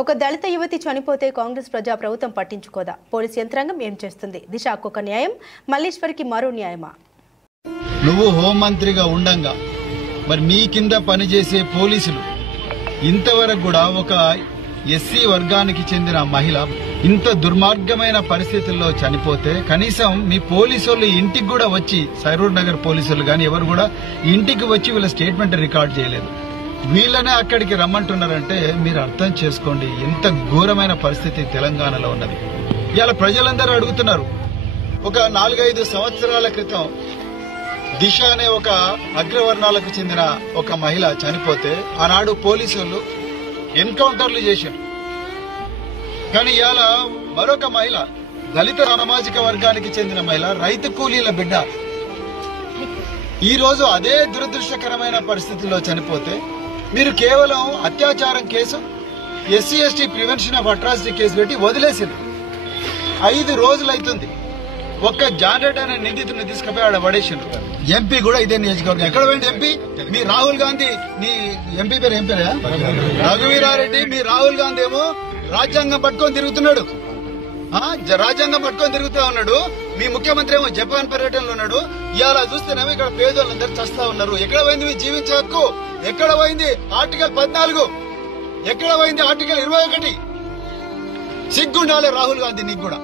ఒక దళిత యువతి చనిపోతే కాంగ్రెస్ ప్రజా ప్రభుత్వం పట్టించుకోదా? పోలీస్ యంత్రాంగం ఏం చేస్తుంది? దిశకు ఒక న్యాయం, మల్లేశ్వరికి మరో న్యాయమా? నువ్వు హోంమంత్రిగా ఉండంగా మరి మీ కింద పనిచేసే పోలీసులు ఇంతవరకు కూడా ఒక ఎస్సీ వర్గానికి చెందిన మహిళ ఇంత దుర్మార్గమైన పరిస్థితుల్లో చనిపోతే కనీసం మీ పోలీసులు ఇంటికి కూడా వచ్చి, సరూర్ నగర్ పోలీసులు గాని ఎవరు కూడా ఇంటికి వచ్చి వీళ్ళ స్టేట్మెంట్ రికార్డ్ చేయలేదు. వీళ్ళనే అక్కడికి రమ్మంటున్నారంటే మీరు అర్థం చేసుకోండి ఎంత ఘోరమైన పరిస్థితి తెలంగాణలో ఉన్నది. ఇవాళ ప్రజలందరూ అడుగుతున్నారు. ఒక 4-5 సంవత్సరాల క్రితం దిశ అనే ఒక అగ్రవర్ణాలకు చెందిన ఒక మహిళ చనిపోతే ఆనాడు పోలీసులు ఎన్కౌంటర్లు చేశారు. కానీ ఇవాళ మరొక మహిళ, దళిత సామాజిక వర్గానికి చెందిన మహిళ, రైతు కూలీల బిడ్డ ఈ రోజు అదే దురదృష్టకరమైన పరిస్థితుల్లో చనిపోతే మీరు కేవలం అత్యాచారం case, SC ST prevention of atrocity case పెట్టి వదిలేసింది. 5 రోజులు అవుతుంది. ఒక్క జానెట్ అనే నిందితుడిని తీసుకుపోయి ఆడ పడేసిండ్రు. ఎంపీ కూడా ఇదే నియోజకవర్గం. ఎక్కడ పోయింది ఎంపీ? మీ రాహుల్ గాంధీ, నీ ఎంపీ పేరు ఏం పేరా? రఘువీరారెడ్డి. మీ రాహుల్ గాంధీ ఏమో రాజ్యాంగం పట్టుకొని తిరుగుతున్నాడు, రాజ్యాంగం పట్టుకొని తిరుగుతా ఉన్నాడు. మీ ముఖ్యమంత్రి ఏమో జపాన్ పర్యటనలో ఉన్నాడు. ఇవాళ చూస్తేనేమో ఇక్కడ పేదోళ్ళందరూ చస్తా ఉన్నారు. ఎక్కడ పోయింది మీ జీవించే హక్కు? ఎక్కడ పోయింది ఆర్టికల్ 14? ఎక్కడ పోయింది ఆర్టికల్ 21? సిగ్గుండాలి రాహుల్ గాంధీ నీకు కూడా.